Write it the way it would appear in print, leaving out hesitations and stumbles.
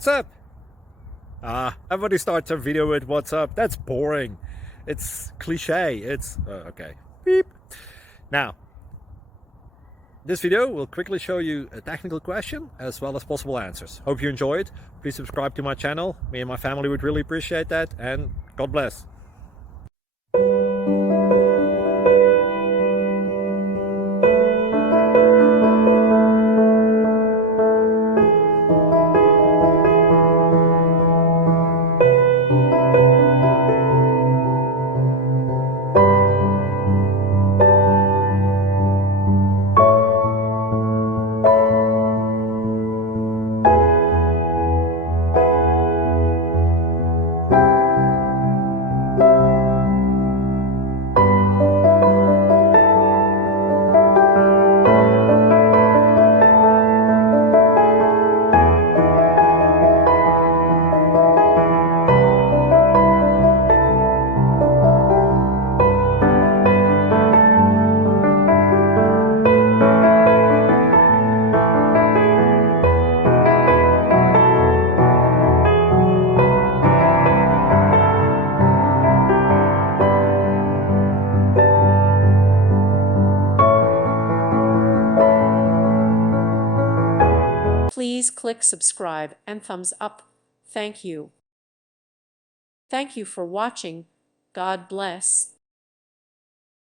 what's up? Everybody starts a video with what's up. That's boring. It's cliche. It's okay. Beep. Now, this video will quickly show you a technical question as well as possible answers. Hope you enjoy it. Please subscribe to my channel. Me and my family would really appreciate that, and God bless. Please click subscribe and thumbs up. Thank you. Thank you for watching. God bless.